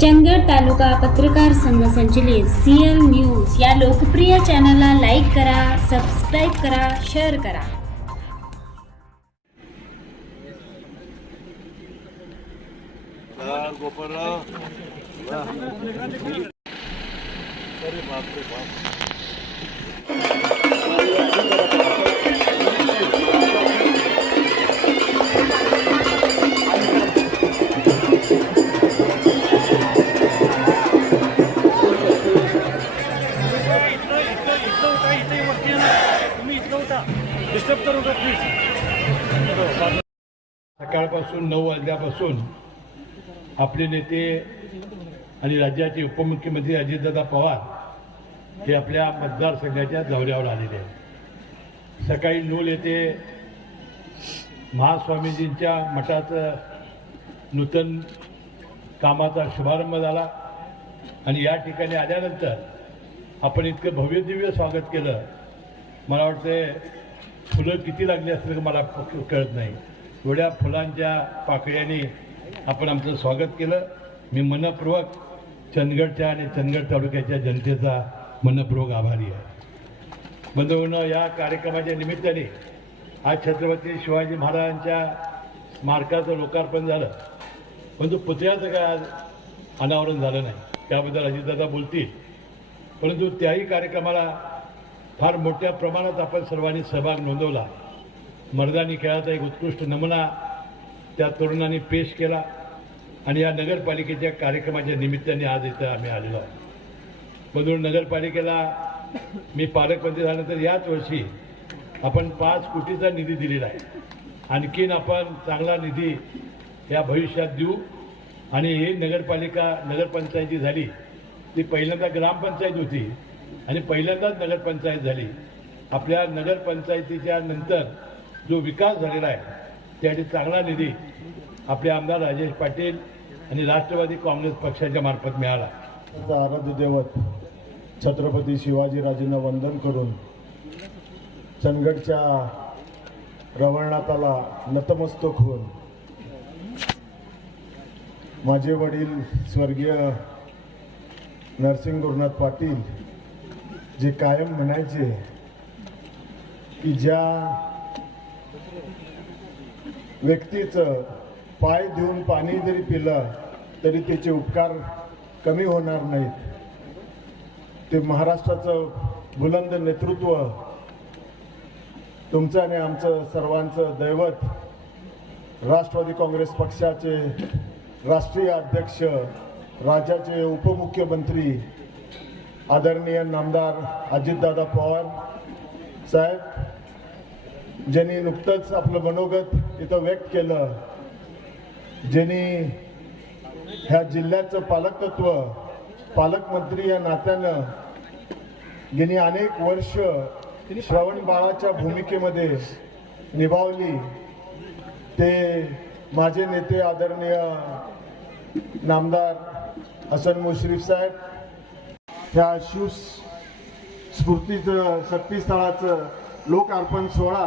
चंदगड तालुका पत्रकार संघ संचलित सीएल न्यूज़ या लोकप्रिय चॅनलला लाईक करा, सबस्क्राईब करा, शेअर करा. नऊ वाजल्यापासून आपले नेते आणि राज्याचे उपमुख्यमंत्री अजितदादा पवार हे आपल्या मतदारसंघाच्या दौऱ्यावर आलेले आहेत. सकाळी नूल येथे महास्वामीजींच्या मठाचं नूतन कामाचा शुभारंभ झाला आणि या ठिकाणी आल्यानंतर आपण इतकं भव्य दिव्य स्वागत केलं. मला वाटतं फुलं किती लागली असतील मला कळत नाही. एवढ्या फुलांच्या पाकळ्यांनी आपण आमचं स्वागत केलं. मी मनपूर्वक चंदगडच्या आणि चंदगड तालुक्याच्या जनतेचा मनपूर्वक आभारी आहे. बंधूंनो या कार्यक्रमाच्या निमित्ताने आज छत्रपती शिवाजी महाराजांच्या स्मारकाचं लोकार्पण झालं. परंतु पुतळ्याचं काय आज अनावरण झालं नाही. त्याबद्दल अजितदादा बोलतील. परंतु त्याही कार्यक्रमाला फार मोठ्या प्रमाणात आपण सर्वांनी सहभाग नोंदवला. मर्दानी खेळाचा एक उत्कृष्ट नमुना त्या तरुणांनी पेश केला आणि या नगरपालिकेच्या कार्यक्रमाच्या निमित्ताने आज इथं आम्ही आलेलो आहोत. मधून नगरपालिकेला मी पालकमंत्री झाल्यानंतर याच वर्षी आपण पाच कोटीचा निधी दिलेला आहे. आणखीन आपण चांगला निधी या भविष्यात देऊ आणि ही नगरपालिका नगरपंचायती झाली ती पहिल्यांदा ग्रामपंचायत होती आणि पहिल्यांदाच नगरपंचायत झाली. आपल्या नगरपंचायतीच्या नंतर जो विकास झालेला आहे त्यासाठी चांगला निधी आपले आमदार राजेश पाटील आणि राष्ट्रवादी काँग्रेस पक्षाच्या मार्फत मिळाला. आराध्य दैवत छत्रपती शिवाजीराजेंना वंदन करून चंदगडच्या रवळनाथाला नतमस्तक होऊन माझे वडील स्वर्गीय नरसिंग गुरुनाथ पाटील जे कायम म्हणायचे की ज्या व्यक्तीचं पाय देऊन पाणी जरी पिलं तरी त्याचे उपकार कमी होणार नाहीत. ते महाराष्ट्राचं बुलंद नेतृत्व तुमचं आणि आमचं सर्वांचं दैवत राष्ट्रवादी काँग्रेस पक्षाचे राष्ट्रीय अध्यक्ष राज्याचे उपमुख्यमंत्री आदरणीय नामदार अजितदादा पवार साहेब ज्यांनी नुकतंच आपलं मनोगत इथं व्यक्त केलं ज्यांनी ह्या जिल्ह्याचं पालकत्व पालकमंत्री या नात्यानं गेली अनेक वर्ष श्रवण बाळाच्या भूमिकेमध्ये निभावली ते माझे नेते आदरणीय नामदार हसन मुश्रीफ साहेब ह्या शिव स्फूर्तीचं शक्तीस्थळाचं लोकार्पण सोहळा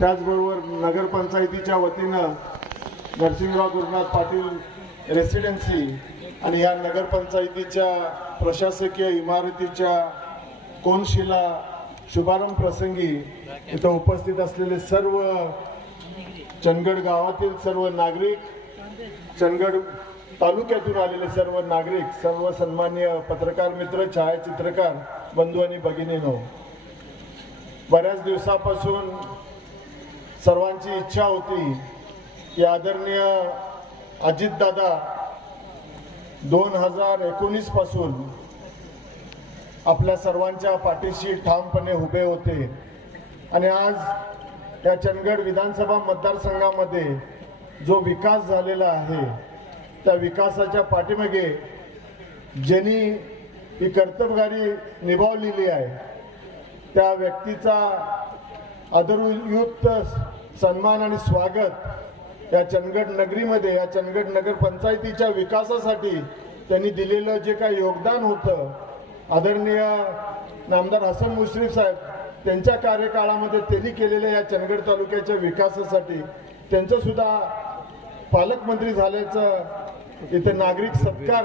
त्याचबरोबर नगरपंचायतीच्या वतीनं नरसिंहराव गुरुनाथ पाटील रेसिडेन्सी आणि या नगरपंचायतीच्या प्रशासकीय इमारतीच्या कोनशिला शुभारंभ प्रसंगी इथं उपस्थित असलेले सर्व चंदगड गावातील सर्व नागरिक चंदगड तालुक्यातून आलेले सर्व नागरिक सर्व सन्मान्य पत्रकार मित्र छायाचित्रकार बंधू आणि भगिनीनो बऱ्याच दिवसापासून सर्वांची इच्छा होती की आदरणीय अजितदादा दोन हजार एकोणीसपासून आपल्या सर्वांच्या पाठीशी ठामपणे उभे होते. आणि आज या चंदगड विधानसभा मतदारसंघामध्ये जो विकास झालेला आहे त्या विकासाच्या पाठीमागे ज्यांनी ही कर्तबगारी निभावलेली आहे त्या व्यक्तीचा आदरयुक्त सन्मान आणि स्वागत या चंदगड नगरीमध्ये या चंदगड नगर पंचायतीच्या विकासासाठी त्यांनी दिलेलं जे काही योगदान होतं आदरणीय नामदार हसन मुश्रीफ साहेब त्यांच्या कार्यकाळामध्ये त्यांनी केलेल्या या चंदगड तालुक्याच्या विकासासाठी त्यांचंसुद्धा पालकमंत्री झाल्याचं इथे नागरिक सत्कार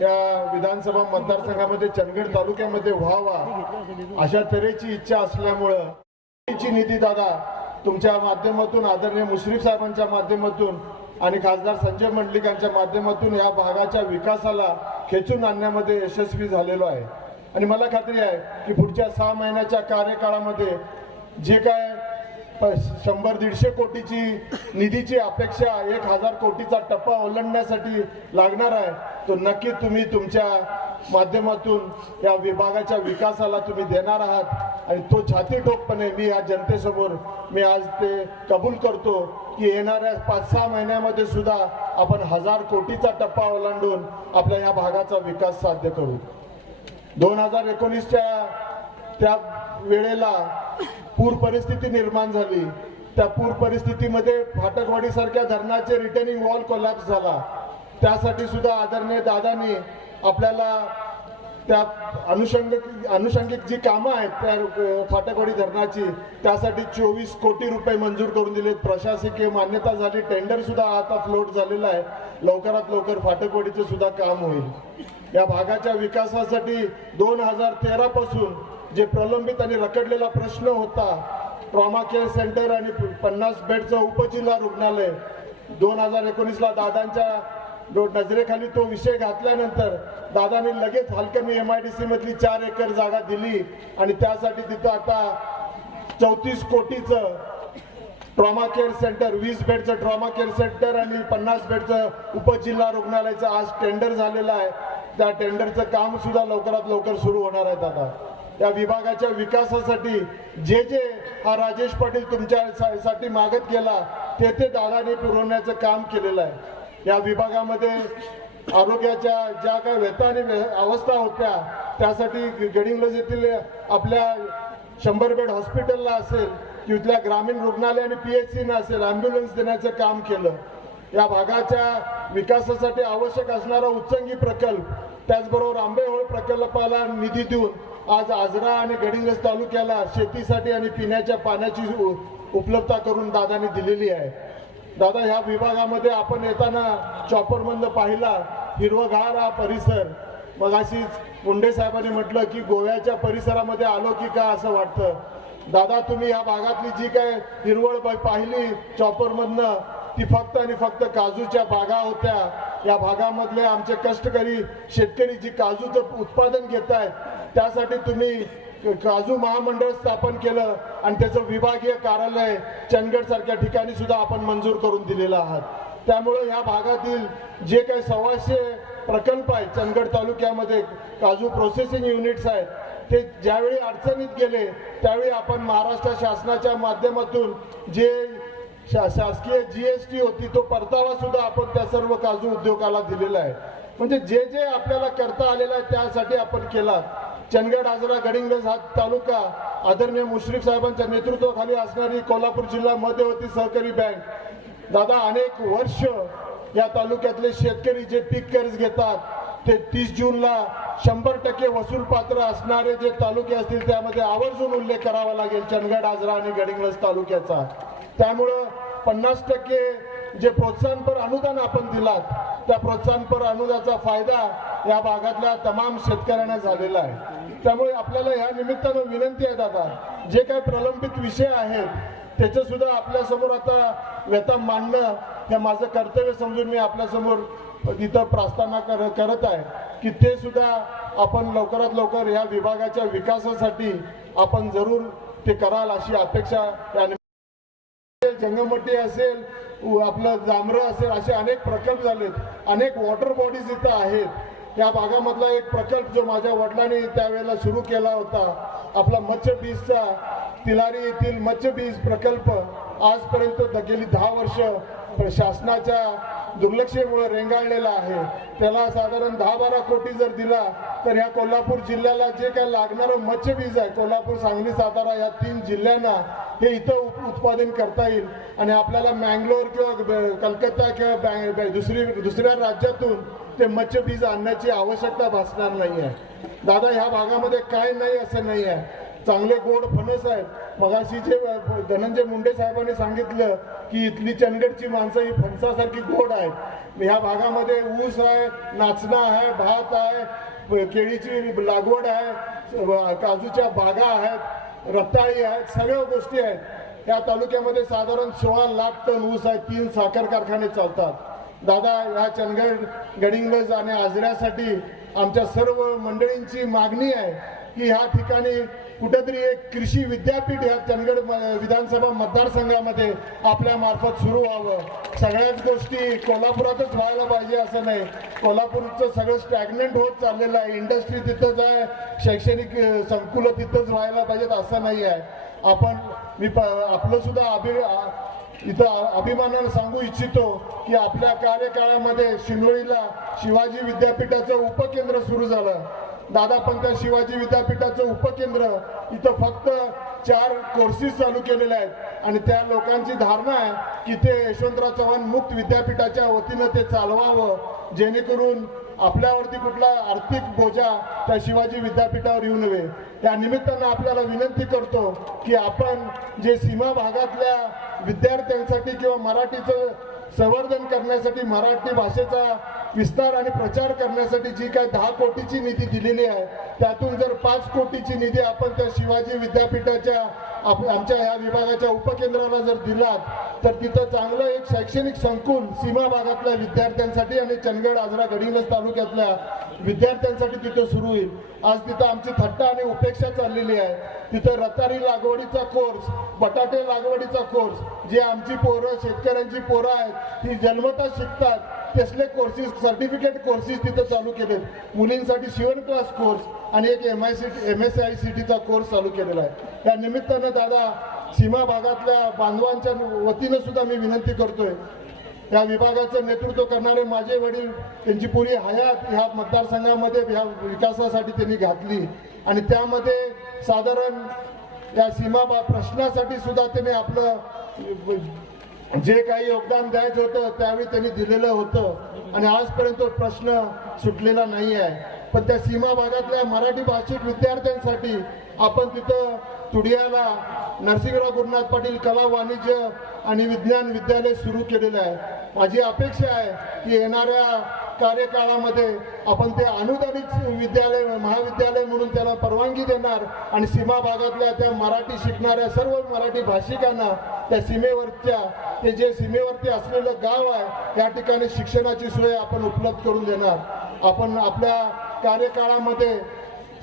या विधानसभा मतदारसंघामध्ये चंदगड तालुक्यामध्ये व्हावा अशा तऱ्हेची इच्छा असल्यामुळं निधी दादा तुमच्या माध्यमातून आदरणीय मुश्रीफ साहेबांच्या माध्यमातून आणि खासदार संजय मंडलिकांच्या माध्यमातून या भागाच्या विकासाला खेचून आणण्यामध्ये यशस्वी झालेलो आहे. आणि मला खात्री आहे की पुढच्या सहा महिन्याच्या कार्यकाळामध्ये जे काय शंभर दीडशे कोटीची निधीची अपेक्षा एक हजार कोटीचा टप्पा ओलांडण्यासाठी लागणार आहे. तो नक्की तुम्ही तुमच्या माध्यमातून या विभागाच्या विकासाला तुम्ही देणार आहात. आणि तो छाती ठोकपणे मी या जनतेसमोर मी आज ते कबूल करतो की येणाऱ्या पाच सहा महिन्यामध्ये सुद्धा आपण हजार कोटीचा टप्पा ओलांडून आपल्या या भागाचा विकास साध्य करू. दोन हजार एकोणीसच्या त्या वेळेला पूर परिस्थिती निर्माण झाली. त्या पूर परिस्थितीमध्ये फाटकवाडी सारख्या धरणाचे रिटर्निंग वॉल कोलॅप्स झाला. त्यासाठी सुद्धा आदरणीय दादानी आपल्याला त्या अनुषंगिक अनुषंगिक जी कामं आहेत त्या फाटकवाडी धरणाची त्यासाठी चोवीस कोटी रुपये मंजूर करून दिलेत. प्रशासकीय मान्यता झाली. टेंडर सुद्धा आता फ्लोट झालेला आहे. लवकरात लवकर फाटकवाडीचं सुद्धा काम होईल. या भागाच्या विकासासाठी दोन हजार तेरा पासून जे प्रलंबित आणि रखडलेला प्रश्न होता ट्रॉमा केअर सेंटर आणि पन्नास बेडचं उपजिल्हा रुग्णालय. दोन हजार एकोणीसला दादांच्या नजरेखाली तो विषय घातल्यानंतर दादांनी लगेच हलकमी एम आय डी सी मधली चार एकर जागा दिली आणि त्यासाठी तिथं आता चौतीस कोटीचं ट्रॉमा केअर सेंटर वीस बेडचं ट्रॉमा केअर सेंटर आणि पन्नास बेडचं उपजिल्हा रुग्णालयाचं आज टेंडर झालेलं आहे. त्या टेंडरचं काम सुद्धा लवकरात लवकर सुरू होणार आहे दादा. या विभागाच्या विकासासाठी जे जे हा राजेश पाटील तुमच्या सा- साठी मागत केला ते ते दादाने पुरवण्याचं काम केलेलं आहे. या विभागामध्ये आरोग्याच्या ज्या काही व्यथा आणि व्य- अवस्था होत्या त्यासाठी गडिंग्लज येथील आपल्या शंभर बेड हॉस्पिटलला असेल तिथल्या ग्रामीण रुग्णालय आणि पी एच सीनं असेल ॲम्ब्युलन्स देण्याचं काम केलं. या भागाच्या विकासासाठी आवश्यक असणारा उच्चंगी प्रकल्प त्याचबरोबर आंबेहोळ प्रकल्पाला निधी देऊन आज आजरा आणि गडिंग्लज तालुक्याला शेतीसाठी आणि पिण्याच्या पाण्याची उपलब्धता करून दादाने दिलेली आहे. दादा ह्या विभागामध्ये आपण येताना चॉपरमधनं पाहिला हिरवगार हा परिसर. मग अशीच मुंडे साहेबांनी म्हटलं की गोव्याच्या परिसरामध्ये आलो की का असं वाटतं? दादा तुम्ही या भागातली जी काय हिरवळ पाहिली चॉपरमधनं ती फक्त आणि फक्त काजूच्या बागा होत्या. या भागामधले आमचे कष्टकरी शेतकरी जी काजूचं उत्पादन घेत आहेत त्यासाठी तुम्ही काजू महामंडळ स्थापन केलं आणि त्याचं विभागीय कार्यालय चंदगड सारख्या ठिकाणी सुद्धा आपण मंजूर करून दिलेलं आहात. त्यामुळे या भागातील जे काही सव्वाशे प्रकल्प आहेत चंदगड तालुक्यामध्ये काजू प्रोसेसिंग युनिट्स आहेत ते ज्यावेळी अडचणीत गेले त्यावेळी आपण महाराष्ट्र शासनाच्या माध्यमातून जे शा- शासकीय जी एस टी होती तो परतावा सुद्धा आपण त्या सर्व काजू उद्योगाला दिलेला आहे. म्हणजे जे जे आपल्याला करता आलेलं आहे त्यासाठी आपण केला. चंदगड आजरा गडिंग्लज हा तालुका आदरणीय मुश्रीफ साहेबांच्या नेतृत्वाखाली असणारी कोल्हापूर जिल्हा मध्यवर्ती सहकारी बँक. दादा अनेक वर्ष या तालुक्यातले शेतकरी जे पीक कर्ज घेतात ते तीस जूनला शंभर टक्के वसूल पात्र असणारे जे तालुके असतील त्यामध्ये आवर्जून उल्लेख करावा लागेल चंदगड आजरा आणि गडिंग्लज तालुक्याचा. त्यामुळं पन्नास टक्के जे प्रोत्साहनपर अनुदान आपण दिलात त्या प्रोत्साहनपर अनुदानाचा फायदा या भागातल्या तमाम शेतकऱ्यांना झालेला आहे. त्यामुळे आपल्याला ह्या निमित्तानं विनंती आहे दादा जे काही प्रलंबित विषय आहेत त्याचं सुद्धा आपल्यासमोर आता व्यथा मांडणं हे माझं कर्तव्य समजून मी आपल्यासमोर तिथं इथं प्रार्थना कर करत आहे की ते सुद्धा आपण लवकरात लवकर या विभागाच्या विकासासाठी आपण जरूर ते कराल अशी अपेक्षा या जंगमट्टी असेल आपलं जांभरं असेल असे अनेक प्रकल्प झालेत. अनेक वॉटर बॉडीज इथं आहेत. या भागामधला एक प्रकल्प जो माझ्या वडिलांनी त्यावेळेला सुरू केला होता आपला मत्स्य बीजचा तिलारी येथील मत्स्य बीज प्रकल्प आजपर्यंत गेली दहा वर्ष शासनाच्या दुर्लक्षेमुळे रेंगाळलेला आहे. त्याला साधारण दहा बारा कोटी जर दिला तर ह्या कोल्हापूर जिल्ह्याला जे काय लागणारं मत्स्य बीज आहे कोल्हापूर सांगली सातारा या तीन जिल्ह्यांना हे इथं उत्पादन करता येईल. आणि आपल्याला मँगलोर किंवा कलकत्ता किंवा दुसरी दुसऱ्या राज्यातून ते मच्छ बीज आणण्याची आवश्यकता भासणार नाही आहे दादा ह्या भागामध्ये काय नाही असं नाही आहे चांगले गोड फणस आहेत मगाशी जे धनंजय मुंडे साहेबांनी सांगितलं की इथली चंदगडची माणसं ही फणसासारखी गोड आहेत. ह्या भागामध्ये ऊस आहे नाचणं आहे भात आहे केळीची लागवड आहे काजूच्या बागा आहेत रताळी आहेत सगळ्या गोष्टी आहेत. या तालुक्यामध्ये साधारण सोळा लाख टन ऊस आहे तीन साखर कारखाने चालतात. दादा या चंदगड गडिंगज आणि आजऱ्यासाठी आमच्या सर्व मंडळींची मागणी आहे की ह्या ठिकाणी कुठेतरी एक कृषी विद्यापीठ या चंदगड म- विधानसभा मतदारसंघामध्ये आपल्या मार्फत सुरू व्हावं. सगळ्याच गोष्टी कोल्हापुरातच व्हायला पाहिजे असं नाही. कोल्हापूरचं सगळं स्टॅग्नंट होत चाललेलं आहे. इंडस्ट्री तिथंच आहे. शैक्षणिक संकुलं तिथंच व्हायला पाहिजेत असं नाही आहे आपण मी प आपलं सुद्धा अभि इथं अभिमानानं सांगू इच्छितो की आपल्या कार्यकाळामध्ये शिंदोळीला शिवाजी विद्यापीठाचं उपकेंद्र सुरू झालं. दादा पंत शिवाजी विद्यापीठाचं उपकेंद्र इथं फक्त चार कोर्सेस चालू केलेले आहेत. आणि त्या लोकांची धारणा आहे की ते यशवंतराव चव्हाण मुक्त विद्यापीठाच्या वतीनं ते चालवावं जेणेकरून आपल्यावरती कुठला आर्थिक बोजा त्या शिवाजी विद्यापीठावर येऊ नये. त्या निमित्तानं आपल्याला विनंती करतो की आपण जे सीमा भागातल्या विद्यार्थ्यांसाठी किंवा मराठीचं संवर्धन करण्यासाठी मराठी भाषेचा विस्तार आणि प्रचार करण्यासाठी जी काय दहा कोटीची निधी दिलेली आहे त्यातून जर पाच कोटीची निधी आपण त्या शिवाजी विद्यापीठाच्या आप- आमच्या या विभागाच्या उपकेंद्राला जर दिलात तर तिथं चांगलं एक शैक्षणिक संकुल सीमा भागातल्या विद्यार्थ्यांसाठी आणि चंदगड आजरा गडिंग्लज तालुक्यातल्या विद्यार्थ्यांसाठी तिथं सुरू होईल. आज तिथं आमची थट्टा आणि उपेक्षा चाललेली आहे. तिथं रतारी लागवडीचा कोर्स बटाटे लागवडीचा कोर्स जे आमची पोरं शेतकऱ्यांची पोरं आहेत ती जन्मतः शिकतात. तसले कोर्सेस सर्टिफिकेट कोर्सेस तिथं चालू केलेत. मुलींसाठी शिवण क्लास कोर्स आणि एक M I C M S I C टीचा कोर्स चालू केलेला आहे. त्या निमित्तानं दादा सीमा भागातल्या बांधवांच्या वतीनं सुद्धा मी विनंती करतोय. या विभागाचं नेतृत्व करणारे माझे वडील त्यांची पुरी हयात ह्या मतदारसंघामध्ये ह्या विकासासाठी त्यांनी घातली. आणि त्यामध्ये साधारण या सीमा प्रश्नासाठी सुद्धा त्यांनी आपलं जे काही योगदान द्यायचं होतं त्यावेळी त्यांनी दिलेलं होतं. आणि आजपर्यंत तो प्रश्न सुटलेला नाही आहे. पण त्या सीमा भागातल्या मराठी भाषिक विद्यार्थ्यांसाठी आपण तिथं तुडियाला नरसिंहराव गुरुनाथ पाटील कला वाणिज्य आणि विज्ञान विद्यालय सुरू केलेलं आहे. माझी अपेक्षा आहे की येणाऱ्या कार्यकाळामध्ये आपण ते अनुदानित विद्यालय महाविद्यालय म्हणून त्याला परवानगी देणार आणि सीमा भागातल्या त्या मराठी शिकणाऱ्या सर्व मराठी भाषिकांना त्या सीमेवरच्या ते जे सीमेवरती असलेलं गाव आहे त्या ठिकाणी शिक्षणाची सोय आपण उपलब्ध करून देणार. आपण आपल्या कार्यकाळामध्ये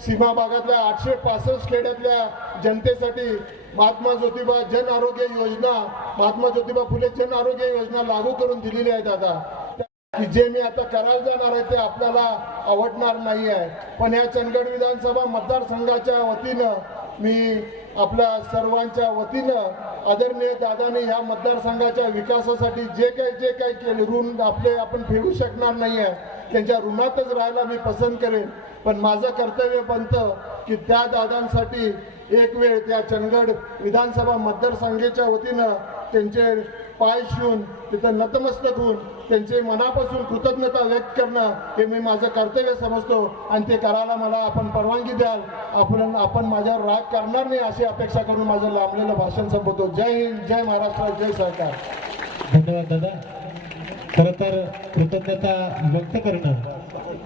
सीमा भागातल्या आठशे पासष्ट खेड्यातल्या जनतेसाठी महात्मा ज्योतिबा जन आरोग्य योजना महात्मा ज्योतिबा फुले जन आरोग्य योजना लागू करून दिलेली आहे दादा. की जे मी आता करायला जाणार आहे ते आपल्याला आवडणार नाही आहे. पण या चंदगड विधानसभा मतदारसंघाच्या वतीनं मी आपल्या सर्वांच्या वतीनं आदरणीय दादाने ह्या मतदारसंघाच्या विकासासाठी जे काही जे काही केले ऋण आपले आपण फेडू शकणार नाही आहे. त्यांच्या ऋणातच राहायला मी पसंत करेन. पण माझं कर्तव्य बनतं की त्या दादांसाठी एक वेळ त्या चंदगड विधानसभा मतदारसंघाच्या वतीनं त्यांचे पाय शिवून तिथं नतमस्तक होऊन त्यांचे मनापासून कृतज्ञता व्यक्त करणं हे मी माझं कर्तव्य समजतो. आणि ते करायला मला आपण परवानगी द्याल. आपण आपण माझ्यावर राग करणार नाही अशी अपेक्षा करून माझं लांबलेलं भाषण संपवतो. जय हिंद जय महाराष्ट्र जय सरकार. धन्यवाद दादा. खरं तर कृतज्ञता व्यक्त करणं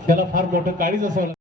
त्याला फार मोठं काळीच असावं लागतं.